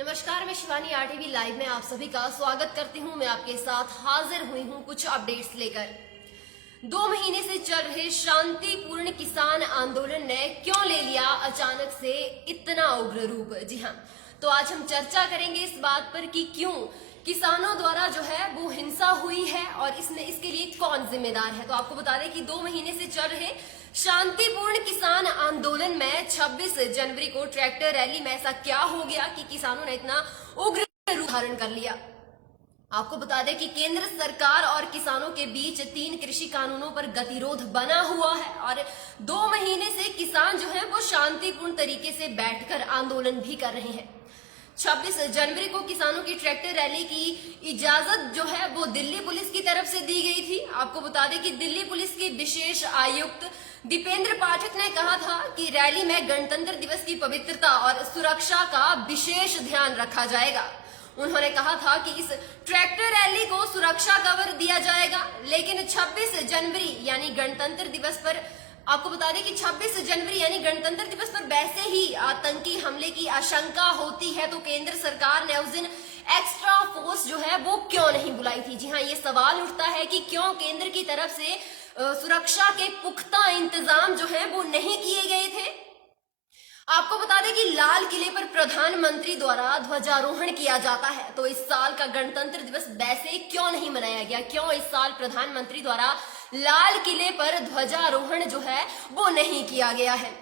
नमस्कार, मैं Shivani RTV live में आप सभी का स्वागत करती हूं। मैं आपके साथ हाजिर हुई हूं कुछ अपडेट्स लेकर। 2 महीने से चल रहे शांतिपूर्ण किसान आंदोलन ने क्यों ले लिया अचानक से इतना उग्र रूप? जी हाँ, तो आज हम चर्चा करेंगे इस बात पर कि क्यों किसानों द्वारा जो है वो हिंसा हुई है और इसके लिए कौन जिम्मेदार है। तो आपको बता दें कि 2 महीने से चल रहे शांतिपूर्ण किसान आंदोलन में 26 जनवरी को ट्रैक्टर रैली में ऐसा क्या हो गया कि किसानों ने इतना उग्र रूप धारण कर लिया। आपको बता दें कि केंद्र सरकार और किसानों के बीच 3 कृषि कानूनों पर गतिरोध बना हुआ है और 2 महीने से किसान जो है वो शांतिपूर्ण तरीके से बैठकर आंदोलन भी कर रहे हैं। 26 जनवरी को किसानों की ट्रैक्टर रैली की इजाजत जो है वो दिल्ली पुलिस की तरफ से दी गई थी। आपको बता दें कि दिल्ली पुलिस के विशेष आयुक्त दीपेंद्र पाठक ने कहा था कि रैली में गणतंत्र दिवस की पवित्रता और सुरक्षा का विशेष ध्यान रखा जाएगा। उन्होंने कहा था कि इस ट्रैक्टर रैली को सुरक्षा कवर दिया जाएगा, लेकिन 26 जनवरी यानी गणतंत्र दिवस पर आपको बता दें कि 26 जनवरी यानी गणतंत्र दिवस पर वैसे ही आतंकी हमले की आशंका होती है, तो केंद्र सरकार ने उस दिन एक्स्ट्रा फोर्स जो है वो क्यों नहीं बुलाई थी। जी हाँ, ये सवाल उठता है कि क्यों केंद्र की तरफ से सुरक्षा के पुख्ता इंतजाम जो है वो नहीं किए गए थे। आपको बता दें कि लाल किले पर प्रधानमंत्री द्वारा ध्वजारोहण किया जाता है, तो इस साल का गणतंत्र दिवस वैसे क्यों नहीं मनाया गया? क्यों इस साल प्रधानमंत्री द्वारा लाल किले पर ध्वजारोहण जो है वो नहीं किया गया है?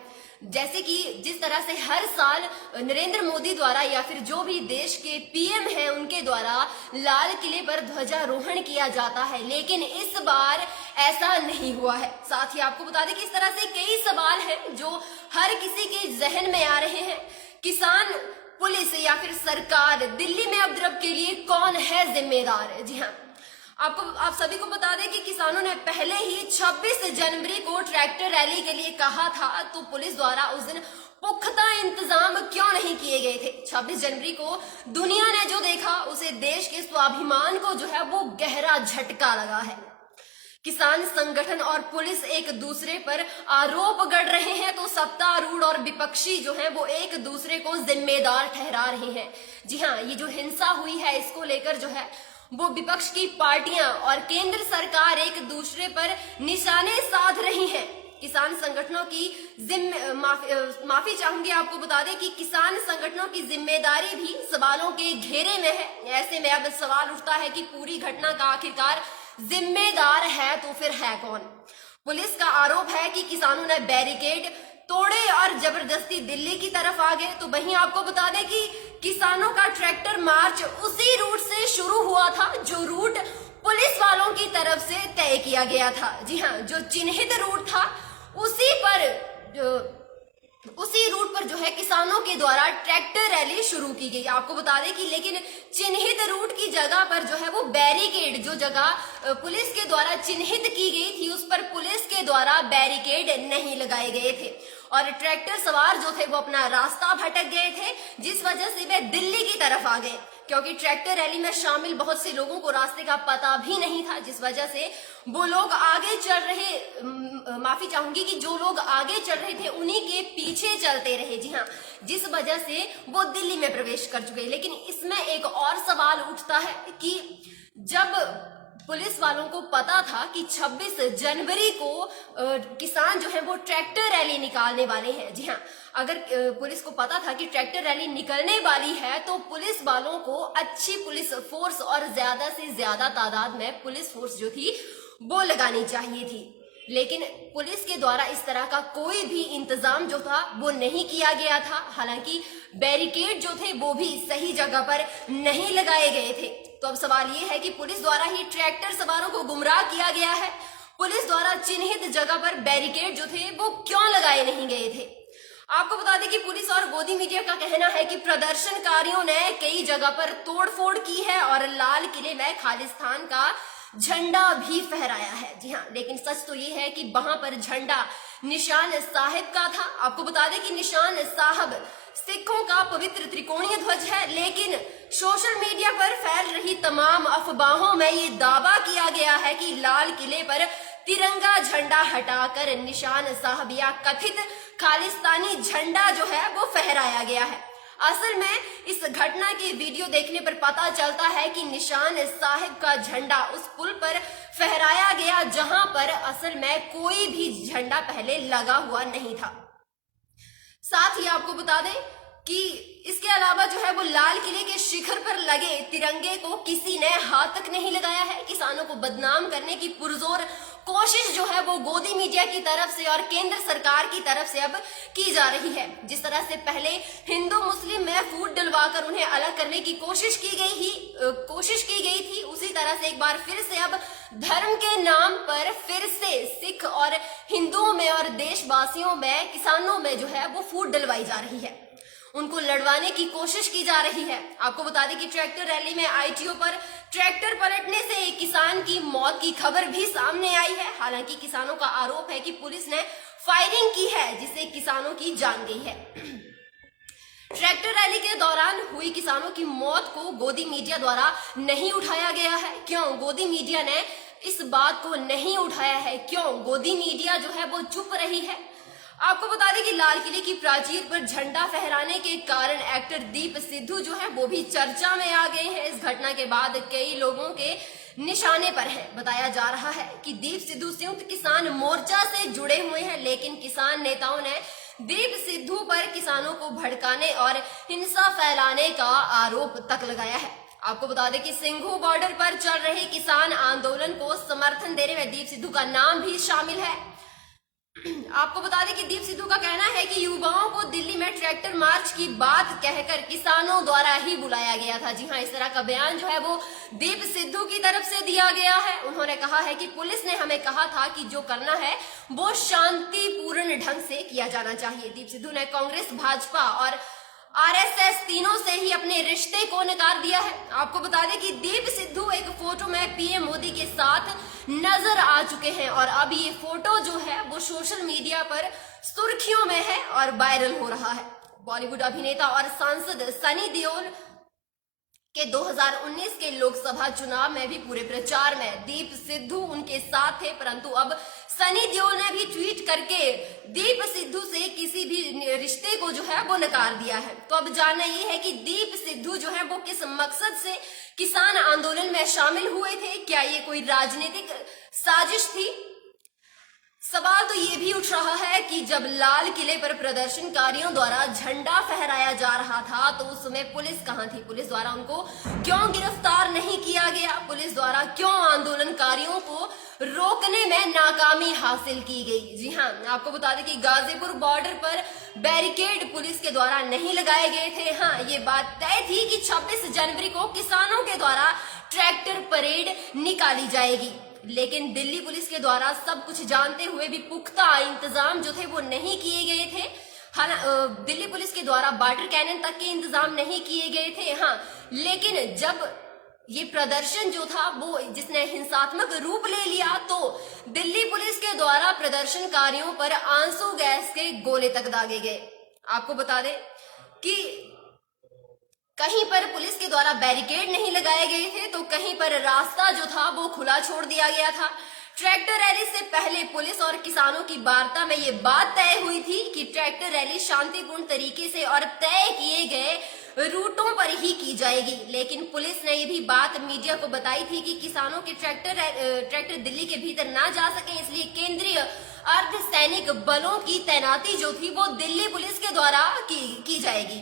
जैसे कि जिस तरह से हर साल नरेंद्र मोदी द्वारा या फिर जो भी देश के पीएम हैं उनके द्वारा लाल किले पर ध्वजारोहण किया जाता है, लेकिन इस बार ऐसा नहीं हुआ है। साथ ही आपको बता दें कि इस तरह से कई सवाल हैं जो हर किसी के जहन में आ रहे हैं। किसान, पुलिस या फिर सरकार, दिल्ली में उपद्रव के लिए कौन है जिम्मेदार? जी हाँ, आप सभी को बता दें कि किसानों ने पहले ही 26 जनवरी को ट्रैक्टर रैली के लिए कहा था, तो पुलिस द्वारा उस दिन पुख्ता इंतजाम क्यों नहीं किए गए थे? 26 जनवरी को दुनिया ने जो देखा उसे देश के स्वाभिमान को जो है वो गहरा झटका लगा है। किसान संगठन और पुलिस एक दूसरे पर आरोप गढ़ रहे हैं, तो सत्तारूढ़ और विपक्षी जो है वो एक दूसरे को जिम्मेदार ठहरा रहे हैं। जी हाँ, ये जो हिंसा हुई है इसको लेकर जो है वो विपक्ष की पार्टियां और केंद्र सरकार एक दूसरे पर निशाने साध रही हैं। किसान संगठनों की माफी चाहूंगी, आपको बता दें कि किसान संगठनों की जिम्मेदारी भी सवालों के घेरे में है। ऐसे में अब सवाल उठता है कि पूरी घटना का आखिरकार जिम्मेदार है तो फिर है कौन? पुलिस का आरोप है कि किसानों ने बैरिकेड तोड़े और जबरदस्ती दिल्ली की तरफ आ गए। तो वहीं आपको बता दें कि किसानों का ट्रैक्टर मार्च उसी रूट से शुरू हुआ था जो रूट पुलिस वालों की तरफ से तय किया गया था। जी हाँ, जो चिन्हित रूट था उसी रूट पर जो है किसानों के द्वारा ट्रैक्टर रैली शुरू की गई। आपको बता दें कि लेकिन चिन्हित रूट की जगह पर जो है वो बैरिकेड, जो जगह पुलिस के द्वारा चिन्हित की गई थी उस पर पुलिस के द्वारा बैरिकेड नहीं लगाए गए थे और ट्रैक्टर सवार जो थे वो अपना रास्ता भटक गए थे, जिस वजह से वे दिल्ली की तरफ आ गए। क्योंकि ट्रैक्टर रैली में शामिल बहुत से लोगों को रास्ते का पता भी नहीं था, जिस वजह से वो लोग आगे चल रहे, माफी चाहूंगी कि जो लोग आगे चल रहे थे उन्हीं के पीछे चलते रहे। जी हाँ, जिस वजह से वो दिल्ली में प्रवेश कर चुके। लेकिन इसमें एक और सवाल उठता है कि जब पुलिस वालों को पता था कि 26 जनवरी को किसान जो है वो ट्रैक्टर रैली निकालने वाले हैं। जी हाँ, अगर पुलिस को पता था कि ट्रैक्टर रैली निकलने वाली है तो पुलिस वालों को अच्छी पुलिस फोर्स और ज्यादा से ज्यादा तादाद में पुलिस फोर्स जो थी वो लगानी चाहिए थी, लेकिन पुलिस के द्वारा इस तरह का कोई भी इंतजाम जो था वो नहीं किया गया था। हालांकि बैरिकेड जो थे वो भी सही जगह पर नहीं लगाए गए थे। तो अब सवाल ये है कि पुलिस द्वारा ही ट्रैक्टर सवारों को गुमराह किया गया है। पुलिस द्वारा चिन्हित जगह पर बैरिकेड जो थे वो क्यों लगाए नहीं गए थे? आपको बता दें कि पुलिस और गोदी मीडिया का कहना है कि प्रदर्शनकारियों ने कई जगह पर तोड़फोड़ की है और लाल किले में खालिस्तान का झंडा भी फहराया है। जी हाँ, लेकिन सच तो ये है कि वहां पर झंडा निशान साहिब का था। आपको बता दें कि निशान साहब सिखों का पवित्र त्रिकोणीय ध्वज है, लेकिन सोशल मीडिया पर फैल रही तमाम अफवाहों में ये दावा किया गया है कि लाल किले पर तिरंगा झंडा हटाकर निशान साहब या कथित खालिस्तानी झंडा जो है वो फहराया गया है। असल में इस घटना के वीडियो देखने पर पता चलता है कि निशान साहिब का झंडा उस पुल पर फहराया गया जहां पर असल में कोई भी झंडा पहले लगा हुआ नहीं था। साथ ही आपको बता दें कि इसके अलावा जो है वो लाल किले के शिखर पर लगे तिरंगे को किसी ने हाथ तक नहीं लगाया है। किसानों को बदनाम करने की पुरजोर कोशिश जो है वो गोदी मीडिया की तरफ से और केंद्र सरकार की तरफ से अब की जा रही है। जिस तरह से पहले हिंदू मुस्लिम में फूट डलवाकर उन्हें अलग करने की कोशिश की गई थी, उसी तरह से एक बार फिर से अब धर्म के नाम पर फिर से सिख और हिंदुओं में और देशवासियों में, किसानों में जो है वो फूट डलवाई जा रही है, उनको लड़वाने की कोशिश की जा रही है। आपको बता दें कि ट्रैक्टर रैली में आईटीओ पर ट्रैक्टर पलटने से एक किसान की मौत की खबर भी सामने आई है। हालांकि किसानों का आरोप है कि पुलिस ने फायरिंग की है जिससे किसानों की जान गई है। ट्रैक्टर रैली के दौरान हुई किसानों की मौत को गोदी मीडिया द्वारा नहीं उठाया गया है। क्यों गोदी मीडिया ने इस बात को नहीं उठाया है? क्यों गोदी मीडिया जो है वो चुप रही है? आपको बता दें कि लाल किले की प्राचीर पर झंडा फहराने के कारण एक्टर दीप सिद्धू जो है वो भी चर्चा में आ गए हैं। इस घटना के बाद कई लोगों के निशाने पर है। बताया जा रहा है कि दीप सिद्धू संयुक्त किसान मोर्चा से जुड़े हुए हैं, लेकिन किसान नेताओं ने दीप सिद्धू पर किसानों को भड़काने और हिंसा फैलाने का आरोप तक लगाया है। आपको बता दें कि सिंघू बॉर्डर पर चल रहे किसान आंदोलन को समर्थन देने में दीप सिद्धू का नाम भी शामिल है। आपको बता दें कि दीप सिद्धू का कहना है कि युवाओं को दिल्ली में ट्रैक्टर मार्च की बात कहकर किसानों द्वारा ही बुलाया गया था। जी हां, इस तरह का बयान जो है वो दीप सिद्धू की तरफ से दिया गया है। उन्होंने कहा है कि पुलिस ने हमें कहा था कि जो करना है वो शांतिपूर्ण ढंग से किया जाना चाहिए। दीप सिद्धू ने कांग्रेस, भाजपा और आरएसएस तीनों से ही अपने रिश्ते को नकार दिया है। आपको बता दें कि दीप सिद्धू एक फोटो में पीएम मोदी के साथ नजर आ चुके हैं और अब ये फोटो जो है वो सोशल मीडिया पर सुर्खियों में है और वायरल हो रहा है। बॉलीवुड अभिनेता और सांसद सनी देओल के 2019 के लोकसभा चुनाव में भी पूरे प्रचार में दीप सिद्धू उनके साथ थे, परंतु अब सनी देओल ने भी ट्वीट करके दीप सिद्धू से किसी भी रिश्ते को जो है वो नकार दिया है। तो अब जानना ये है कि दीप सिद्धू जो है वो किस मकसद से किसान आंदोलन में शामिल हुए थे? क्या ये कोई राजनीतिक साजिश थी? सवाल तो ये भी उठ रहा है कि जब लाल किले पर प्रदर्शनकारियों द्वारा झंडा फहराया जा रहा था तो उस समय पुलिस कहां थी? पुलिस द्वारा उनको क्यों गिरफ्तार नहीं किया गया? पुलिस द्वारा क्यों आंदोलनकारियों को रोकने में नाकामी हासिल की गई? जी हां, आपको बता दें कि गाजीपुर बॉर्डर पर बैरिकेड पुलिस के द्वारा नहीं लगाए गए थे। हाँ, ये बात तय थी कि 26 जनवरी को किसानों के द्वारा ट्रैक्टर परेड निकाली जाएगी, लेकिन दिल्ली पुलिस के द्वारा सब कुछ जानते हुए भी पुख्ता इंतजाम जो थे वो नहीं किए गए थे। दिल्ली पुलिस के द्वारा वाटर कैनन तक के इंतजाम नहीं किए गए थे। हाँ, लेकिन जब ये प्रदर्शन जो था वो जिसने हिंसात्मक रूप ले लिया तो दिल्ली पुलिस के द्वारा प्रदर्शनकारियों पर आंसू गैस के गोले तक दागे गए। आपको बता दें कि कहीं पर पुलिस के द्वारा बैरिकेड नहीं लगाए गए थे तो कहीं पर रास्ता जो था वो खुला छोड़ दिया गया था। ट्रैक्टर रैली से पहले पुलिस और किसानों की वार्ता में ये बात तय हुई थी कि ट्रैक्टर रैली शांतिपूर्ण तरीके से और तय किए गए रूटों पर ही की जाएगी, लेकिन पुलिस ने ये भी बात मीडिया को बताई थी कि किसानों के ट्रैक्टर दिल्ली के भीतर ना जा सके, इसलिए केंद्रीय अर्धसैनिक बलों की तैनाती जो थी वो दिल्ली पुलिस के द्वारा की जाएगी।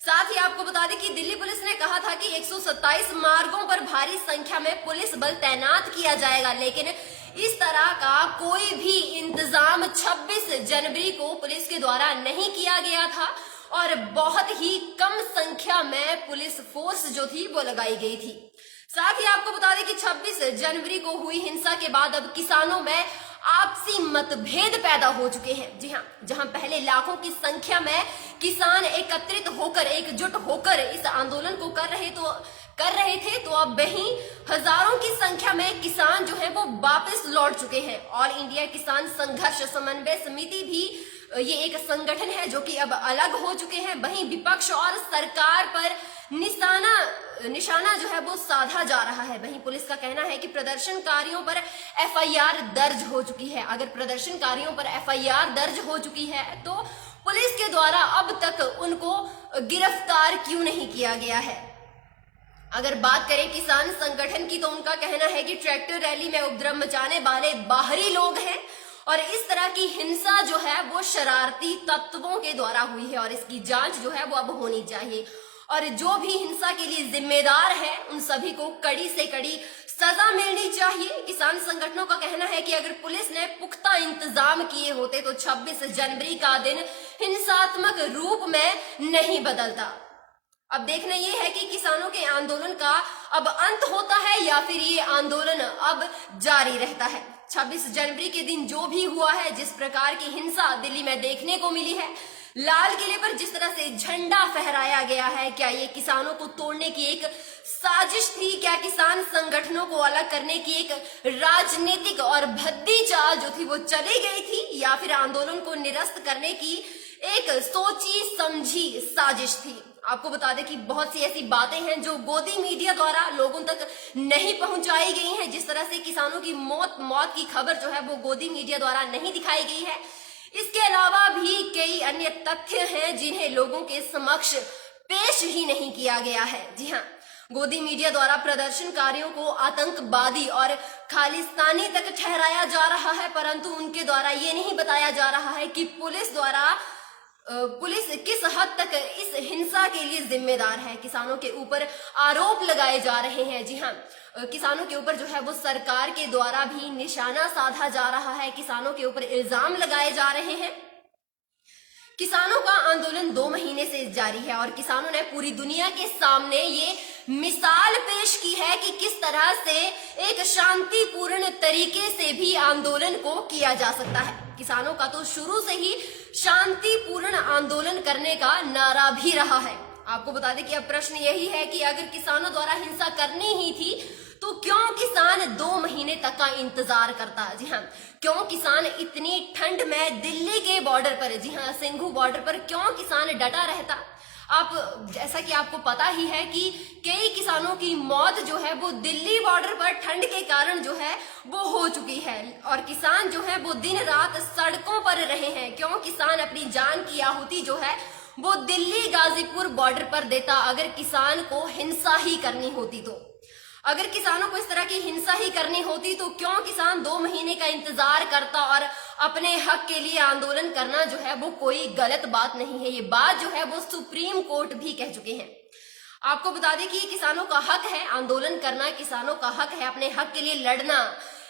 साथ ही आपको बता दें कि दिल्ली पुलिस ने कहा था कि 127 मार्गों पर भारी संख्या में पुलिस बल तैनात किया जाएगा, लेकिन इस तरह का कोई भी इंतजाम 26 जनवरी को पुलिस के द्वारा नहीं किया गया था और बहुत ही कम संख्या में पुलिस फोर्स जो थी वो लगाई गई थी। साथ ही आपको बता दें कि 26 जनवरी को हुई हिंसा के बाद अब किसानों में आपसी मतभेद पैदा हो चुके हैं। जी हाँ, जहां पहले लाखों की संख्या में किसान एकत्रित होकर, एकजुट होकर इस आंदोलन को कर रहे थे तो अब वहीं हजारों की संख्या में किसान जो है वो वापस लौट चुके हैं। ऑल इंडिया किसान संघर्ष समन्वय समिति भी ये एक संगठन है जो कि अब अलग हो चुके हैं। वहीं विपक्ष और सरकार पर निशाना जो है वो साधा जा रहा है। वहीं पुलिस का कहना है कि प्रदर्शनकारियों पर एफआईआर दर्ज हो चुकी है। अगर प्रदर्शनकारियों पर एफआईआर दर्ज हो चुकी है तो पुलिस के द्वारा अब तक उनको गिरफ्तार क्यों नहीं किया गया है। अगर बात करें किसान संगठन की तो उनका कहना है कि ट्रैक्टर रैली में उपद्रव मचाने वाले बाहरी लोग हैं और इस तरह की हिंसा जो है वो शरारती तत्वों के द्वारा हुई है और इसकी जांच जो है वो अब होनी चाहिए और जो भी हिंसा के लिए जिम्मेदार है उन सभी को कड़ी से कड़ी सजा मिलनी चाहिए। किसान संगठनों का कहना है कि अगर पुलिस ने पुख्ता इंतजाम किए होते तो 26 जनवरी का दिन हिंसात्मक रूप में नहीं बदलता। अब देखना यह है कि किसानों के आंदोलन का अब अंत होता है या फिर ये आंदोलन अब जारी रहता है। 26 जनवरी के दिन जो भी हुआ है, जिस प्रकार की हिंसा दिल्ली में देखने को मिली है, लाल किले पर जिस तरह से झंडा फहराया गया है, क्या ये किसानों को तोड़ने की एक साजिश थी? क्या किसान संगठनों को अलग करने की एक राजनीतिक और भद्दी चाल जो थी वो चली गई थी या फिर आंदोलन को निरस्त करने की एक सोची समझी साजिश थी? आपको बता दें कि बहुत सी ऐसी बातें हैं जो गोदी मीडिया द्वारा लोगों तक नहीं पहुंचाई गई हैं। जिस तरह से किसानों की मौत की खबर जो है वो गोदी मीडिया द्वारा नहीं दिखाई गई है। इसके अलावा भी कई अन्य तथ्य हैं जिन्हें लोगों के समक्ष पेश ही नहीं किया गया है। जी हाँ, गोदी मीडिया द्वारा प्रदर्शनकारियों को आतंकवादी और खालिस्तानी तक ठहराया जा रहा है, परंतु उनके द्वारा ये नहीं बताया जा रहा है कि पुलिस किस हद तक इस हिंसा के लिए जिम्मेदार है। किसानों के ऊपर आरोप लगाए जा रहे हैं। जी हाँ, किसानों के ऊपर जो है वो सरकार के द्वारा भी निशाना साधा जा रहा है, किसानों के ऊपर इल्जाम लगाए जा रहे हैं। किसानों का आंदोलन 2 महीने से जारी है और किसानों ने पूरी दुनिया के सामने ये मिसाल पेश की है कि किस तरह से एक शांतिपूर्ण तरीके से भी आंदोलन को किया जा सकता है। किसानों का तो शुरू से ही शांतिपूर्ण आंदोलन करने का नारा भी रहा है। आपको बता दें कि अब प्रश्न यही है कि अगर किसानों द्वारा हिंसा करनी ही थी तो क्यों किसान 2 महीने तक का इंतजार करता? जी हाँ, क्यों किसान इतनी ठंड में दिल्ली के बॉर्डर पर, जी हाँ सिंघू बॉर्डर पर क्यों किसान डटा रहता? जैसा कि आपको पता ही है कि कई किसानों की मौत जो है वो दिल्ली बॉर्डर पर ठंड के कारण जो है वो हो चुकी है और किसान जो है वो दिन रात सड़कों पर रहे हैं। क्यों किसान अपनी जान की आहुति जो है वो दिल्ली गाजीपुर बॉर्डर पर देता अगर किसान को हिंसा ही करनी होती तो? अगर किसानों को इस तरह की हिंसा ही करनी होती तो क्यों किसान 2 महीने का इंतजार करता? और अपने हक के लिए आंदोलन करना जो है वो कोई गलत बात नहीं है। ये बात जो है वो सुप्रीम कोर्ट भी कह चुके हैं। आपको बता दें कि किसानों का हक है आंदोलन करना, किसानों का हक है अपने हक के लिए लड़ना,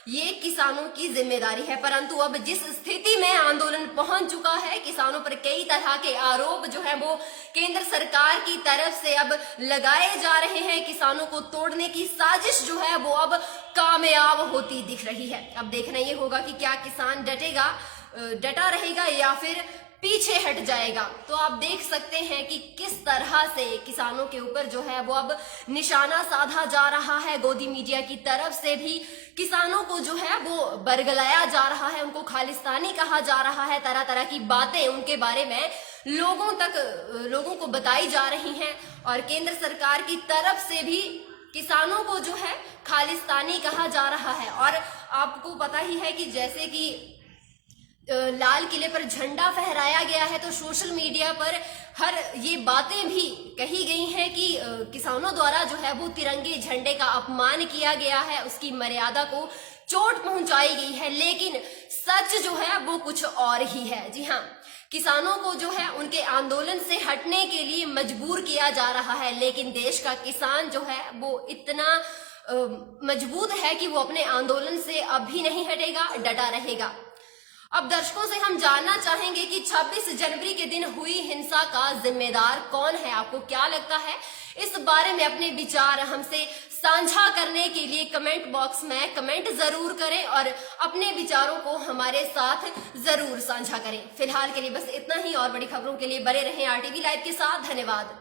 ये किसानों की जिम्मेदारी है। परंतु अब जिस स्थिति में आंदोलन पहुंच चुका है, किसानों पर कई तरह के आरोप जो है वो केंद्र सरकार की तरफ से अब लगाए जा रहे हैं। किसानों को तोड़ने की साजिश जो है वो अब कामयाब होती दिख रही है। अब देखना ये होगा कि क्या किसान डटा रहेगा या फिर पीछे हट जाएगा। तो आप देख सकते हैं कि किस तरह से किसानों के ऊपर जो है वो अब निशाना साधा जा रहा है। गोदी मीडिया की तरफ से भी किसानों को जो है वो बरगलाया जा रहा है, उनको खालिस्तानी कहा जा रहा है, तरह तरह की बातें उनके बारे में लोगों को बताई जा रही हैं और केंद्र सरकार की तरफ से भी किसानों को जो है खालिस्तानी कहा जा रहा है। और आपको पता ही है कि जैसे कि लाल किले पर झंडा फहराया गया है तो सोशल मीडिया पर हर ये बातें भी कही गई हैं कि किसानों द्वारा जो है वो तिरंगे झंडे का अपमान किया गया है, उसकी मर्यादा को चोट पहुंचाई गई है। लेकिन सच जो है वो कुछ और ही है। जी हाँ, किसानों को जो है उनके आंदोलन से हटने के लिए मजबूर किया जा रहा है, लेकिन देश का किसान जो है वो इतना मजबूत है कि वो अपने आंदोलन से अब भी नहीं हटेगा, डटा रहेगा। अब दर्शकों से हम जानना चाहेंगे कि 26 जनवरी के दिन हुई हिंसा का जिम्मेदार कौन है? आपको क्या लगता है? इस बारे में अपने विचार हमसे साझा करने के लिए कमेंट बॉक्स में कमेंट जरूर करें और अपने विचारों को हमारे साथ जरूर साझा करें। फिलहाल के लिए बस इतना ही और बड़ी खबरों के लिए बने रहें RTV लाइव के साथ। धन्यवाद।